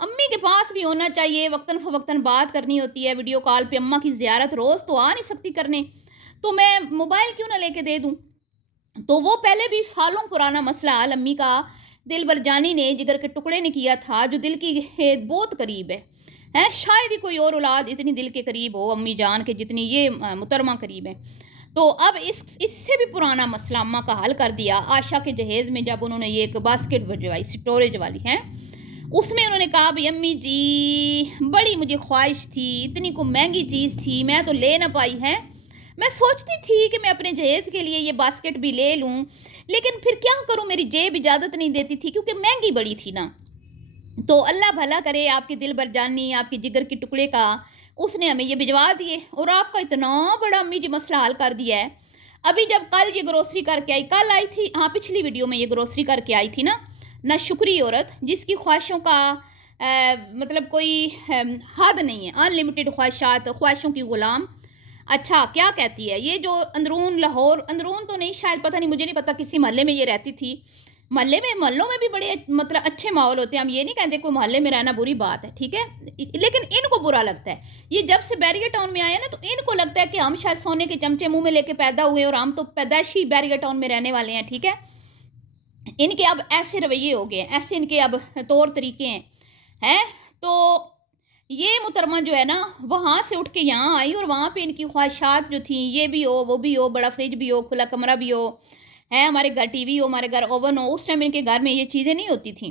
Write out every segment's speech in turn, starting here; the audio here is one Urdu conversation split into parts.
امی کے پاس بھی ہونا چاہیے، وقتاً فوقتاً بات کرنی ہوتی ہے ویڈیو کال پہ، اماں کی زیارت روز تو آ نہیں سکتی کرنے، تو میں موبائل کیوں نہ لے کے دے دوں؟ تو وہ پہلے بھی سالوں پرانا مسئلہ حل امی کا دل بر جانی نے جگر کے ٹکڑے نے کیا تھا، جو دل کی بہت قریب ہے شاید ہی کوئی اور اولاد اتنی دل کے قریب ہو امی جان کے جتنی یہ محترمہ قریب ہے۔ تو اب اس سے بھی پرانا مسئلہ اماں کا حل کر دیا عائشہ کے جہیز میں، جب انہوں نے یہ ایک باسکٹ بھجوائی سٹوریج والی ہے، اس میں انہوں نے کہا بھئی امی جی بڑی مجھے خواہش تھی، اتنی کو مہنگی چیز تھی میں تو لے نہ پائی ہے، میں سوچتی تھی کہ میں اپنے جہیز کے لیے یہ باسکٹ بھی لے لوں، لیکن پھر کیا کروں میری جیب اجازت نہیں دیتی تھی کیونکہ مہنگی بڑی تھی نا۔ تو اللہ بھلا کرے آپ کی دل بر جانی، آپ کی جگر کی ٹکڑے کا، اس نے ہمیں یہ بھجوا دیے اور آپ کا اتنا بڑا امی جی مسئلہ حل کر دیا ہے۔ ابھی جب کل یہ گروسری کر کے آئی، کل آئی تھی، ہاں پچھلی ویڈیو میں یہ گروسری کر کے آئی تھی نا، نہ شکری عورت جس کی خواہشوں کا مطلب کوئی حد نہیں ہے، ان لمیٹڈ خواہشات، خواہشوں کی غلام۔ اچھا کیا کہتی ہے یہ جو اندرون لاہور، اندرون تو نہیں شاید، پتہ نہیں، مجھے نہیں پتہ، کسی محلے میں یہ رہتی تھی، محلوں میں بھی بڑے مطلب اچھے ماحول ہوتے ہیں، ہم یہ نہیں کہتے کوئی محلے میں رہنا بری بات ہے، ٹھیک ہے، لیکن ان کو برا لگتا ہے یہ جب سے بیریئر ٹاؤن میں آیا نا، تو ان کو لگتا ہے کہ ہم شاید سونے کے چمچے منہ میں لے کے پیدا ہوئے اور ہم تو پیدائشی بیریئر ٹاؤن میں رہنے والے ہیں، ٹھیک ہے۔ ان کے اب ایسے رویے ہو گئے، ایسے ان کے اب طور طریقے ہیں تو یہ محترمہ جو ہے نا وہاں سے اٹھ کے یہاں آئی اور وہاں پہ ان کی خواہشات جو تھیں، یہ بھی ہو، وہ بھی ہو، بڑا فریج بھی ہو، کھلا کمرہ بھی ہو، ہمارے گھر ٹی وی ہو، ہمارے گھر اوون ہو، اس ٹائم ان کے گھر میں یہ چیزیں نہیں ہوتی تھیں،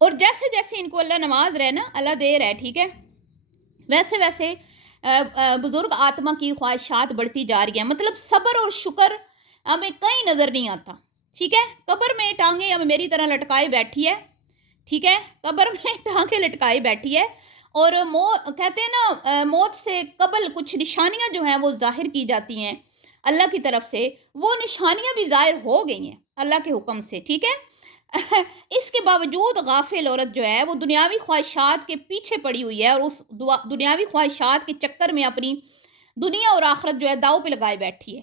اور جیسے جیسے ان کو اللہ نواز رہے نا، اللہ دے رہا ہے، ٹھیک ہے، ویسے ویسے بزرگ آتما کی خواہشات بڑھتی جا رہی ہیں، مطلب صبر اور شکر ہمیں کہیں نظر نہیں آتا، ٹھیک ہے، قبر میں ٹانگیں ہمیں میری طرح لٹکائے بیٹھی ہے، ٹھیک ہے، قبر میں ٹانگیں لٹکائے بیٹھی ہے، اور کہتے ہیں نا موت سے قبل کچھ نشانیاں جو ہیں وہ ظاہر کی جاتی ہیں اللہ کی طرف سے، وہ نشانیاں بھی ظاہر ہو گئی ہیں اللہ کے حکم سے، ٹھیک ہے۔ اس کے باوجود غافل عورت جو ہے وہ دنیاوی خواہشات کے پیچھے پڑی ہوئی ہے، اور اس دنیاوی خواہشات کے چکر میں اپنی دنیا اور آخرت جو ہے داؤ پہ لگائے بیٹھی ہے۔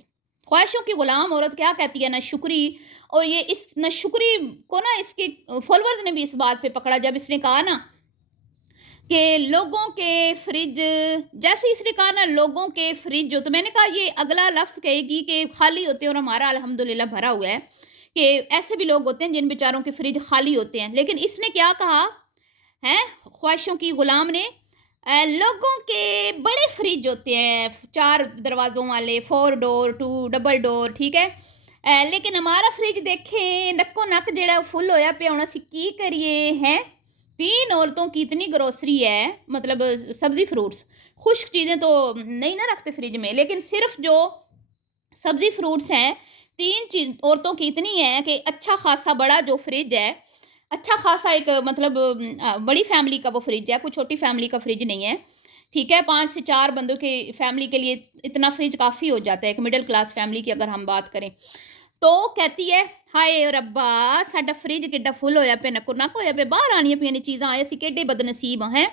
خواہشوں کی غلام عورت کیا کہتی ہے نہ شکری، اور یہ اس نہ شکری کو نا اس کے فالورز نے بھی اس بات پہ پکڑا، جب اس نے کہا نا کہ لوگوں کے فریج، جیسے اس نے کہا نا لوگوں کے فریج جو، تو میں نے کہا یہ اگلا لفظ کہے گی کہ خالی ہوتے ہیں اور ہمارا الحمدللہ بھرا ہوا ہے، کہ ایسے بھی لوگ ہوتے ہیں جن بیچاروں کے فریج خالی ہوتے ہیں، لیکن اس نے کیا کہا ہے خواہشوں کی غلام نے، لوگوں کے بڑے فریج ہوتے ہیں 4 دروازوں والے، 4 ڈور 2 ڈبل ڈور، ٹھیک ہے، لیکن ہمارا فریج دیکھیں نکو نک جڑا فل ہویا پہ ہونا، سی کی کریے ہیں، 3 عورتوں کی اتنی گروسری ہے، مطلب سبزی فروٹس، خشک چیزیں تو نہیں نہ رکھتے فریج میں، لیکن صرف جو سبزی فروٹس ہیں 3 عورتوں کی اتنی ہے کہ اچھا خاصا بڑا جو فریج ہے، اچھا خاصا ایک مطلب بڑی فیملی کا وہ فریج ہے، کوئی چھوٹی فیملی کا فریج نہیں ہے، ٹھیک ہے، 5 سے 4 بندوں کی فیملی کے لیے اتنا فریج کافی ہو جاتا ہے، ایک مڈل کلاس فیملی کی اگر ہم بات کریں تو کہتی ہے ہائے ربا ساڈا فریج کیڈا فل ہویا پہ نکو نک ہویا پہ، باہر آنیاں پہ چیزاں آئے، اسی کیڈے بد نصیب ہیں،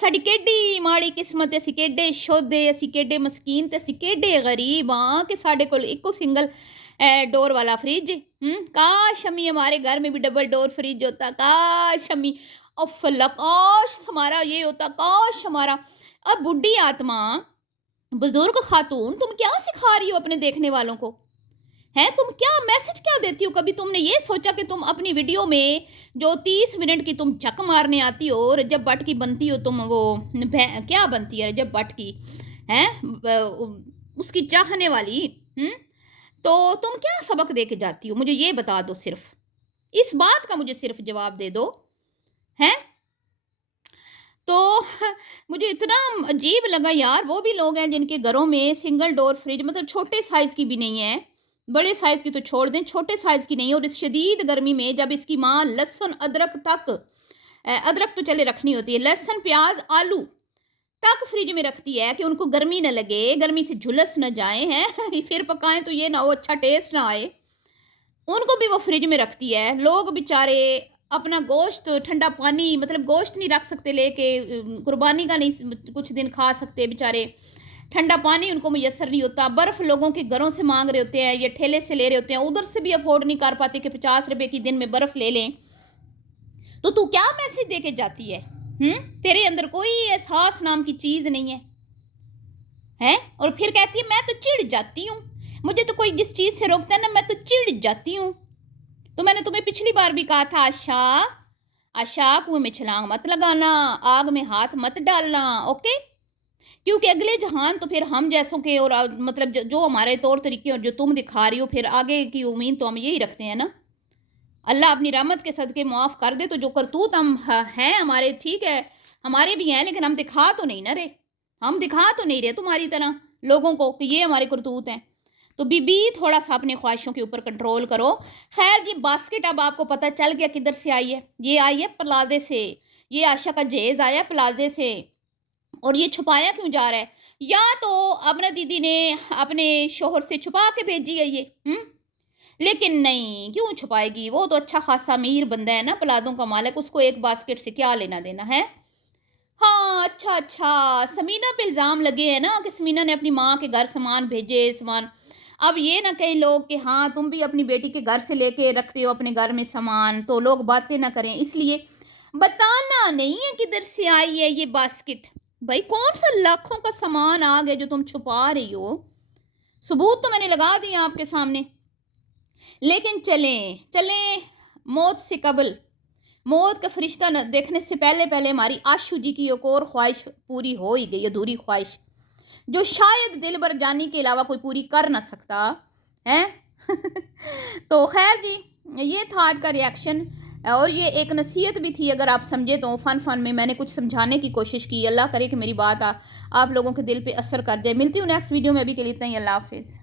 ساڈی کیڈی ماڑی قسمت، اسی کیڈے شودے، اسی کیڈے مسکین، تے اسی کیڈے غریب ہاں کہ ساڈے کول ایکو سنگل ڈور والا فریج، کاش امی ہمارے گھر میں بھی ڈبل ڈور فریج ہوتا، کاش امی اف اللہ کاش ہمارا یہ ہوتا، کاش ہمارا۔ اب بڈھی آتما، بزرگ خاتون، تم کیا سکھا رہی ہو اپنے دیکھنے والوں کو، تم کیا میسج کیا دیتی ہو؟ کبھی تم نے یہ سوچا کہ تم اپنی ویڈیو میں جو 30 منٹ کی تم جھک مارنے آتی ہو، رجب بٹ کی بنتی ہو تم، وہ کیا بنتی ہے رجب بٹ کی، اس کی چاہنے والی، تو تم کیا سبق دے کے جاتی ہو؟ مجھے یہ بتا دو، صرف اس بات کا مجھے صرف جواب دے دو، تو مجھے اتنا عجیب لگا یار، وہ بھی لوگ ہیں جن کے گھروں میں سنگل ڈور فریج، مطلب چھوٹے سائز کی بھی نہیں ہے، بڑے سائز کی تو چھوڑ دیں، چھوٹے سائز کی نہیں ہے، اور اس شدید گرمی میں جب اس کی ماں لہسن ادرک تک، ادرک تو چلے رکھنی ہوتی ہے، لہسن پیاز آلو تک فریج میں رکھتی ہے کہ ان کو گرمی نہ لگے، گرمی سے جھلس نہ جائیں پھر پکائیں تو یہ نہ ہو اچھا ٹیسٹ نہ آئے، ان کو بھی وہ فریج میں رکھتی ہے۔ لوگ بیچارے اپنا گوشت ٹھنڈا پانی، مطلب گوشت نہیں رکھ سکتے لے کے، قربانی کا نہیں کچھ دن کھا سکتے بیچارے، ٹھنڈا پانی ان کو میسر نہیں ہوتا، برف لوگوں کے گھروں سے مانگ رہے ہوتے ہیں، یہ ٹھیلے سے لے رہے ہوتے ہیں، ادھر سے بھی افورڈ نہیں کر پاتے کہ 50 روپے کی دن میں برف لے لیں، تو کیا میسج دے کے جاتی ہے؟ تیرے اندر کوئی احساس نام کی چیز نہیں ہے اور پھر کہتی ہے میں تو چڑ جاتی ہوں، مجھے تو کوئی جس چیز سے روکتا ہے نا میں تو چڑ جاتی ہوں۔ تو میں نے تمہیں پچھلی بار بھی کہا تھا آشا کنویں میں چھلانگ مت لگانا، آگ میں ہاتھ مت ڈالنا، اوکے؟ کیونکہ اگلے جہان تو پھر ہم جیسوں کے اور مطلب جو ہمارے طور طریقے اور جو تم دکھا رہی ہو، پھر آگے کی امید تو ہم یہی رکھتے ہیں نا۔ اللہ اپنی رحمت کے صدقے معاف کر دے تو جو کرتوت ہم ہیں ہمارے، ٹھیک ہے ہمارے بھی ہیں، لیکن ہم دکھا تو نہیں نہ رہے، ہم دکھا تو نہیں رہے تمہاری طرح لوگوں کو کہ یہ ہمارے کرتوت ہیں۔ تو بی تھوڑا سا اپنے خواہشوں کے اوپر کنٹرول کرو۔ خیر جی، باسکٹ اب آپ کو پتہ چل گیا کدھر سے آئی ہے، یہ آئی ہے پلازے سے، یہ آشا کا جہیز آیا پلازے سے، اور یہ چھپایا کیوں جا رہا ہے؟ یا تو اپنا دیدی نے اپنے شوہر سے چھپا کے بھیجی ہے یہ، لیکن نہیں، کیوں چھپائے گی؟ وہ تو اچھا خاصا امیر بندہ ہے نا، پلازوں کا مالک، اس کو ایک باسکٹ سے کیا لینا دینا ہے؟ ہاں اچھا سمینہ پہ الزام لگے ہیں نا کہ سمینہ نے اپنی ماں کے گھر سامان بھیجے، سامان، اب یہ نہ کہیں لوگ کہ ہاں تم بھی اپنی بیٹی کے گھر سے لے کے رکھتے ہو اپنے گھر میں سامان، تو لوگ باتیں نہ کریں، اس لیے بتانا نہیں ہے کدھر سے آئی ہے یہ باسکٹ۔ بھائی کون سا لاکھوں کا سامان آ گیا جو تم چھپا رہی ہو؟ ثبوت تو میں نے لگا دیا آپ کے سامنے، لیکن چلیں موت سے قبل، موت کا فرشتہ دیکھنے سے پہلے ہماری آشو جی کی ایک اور خواہش پوری ہو ہی گئی، ادھوری خواہش جو شاید دل بر جانی کے علاوہ کوئی پوری کر نہ سکتا ہے۔ تو خیر جی، یہ تھا آج کا ریاکشن، اور یہ ایک نصیحت بھی تھی اگر آپ سمجھے تو، فن میں نے کچھ سمجھانے کی کوشش کی۔ اللہ کرے کہ میری بات آپ لوگوں کے دل پہ اثر کر جائے۔ ملتی ہوں نیکسٹ ویڈیو میں، ابھی کے لیے اتنا ہی، اللہ حافظ۔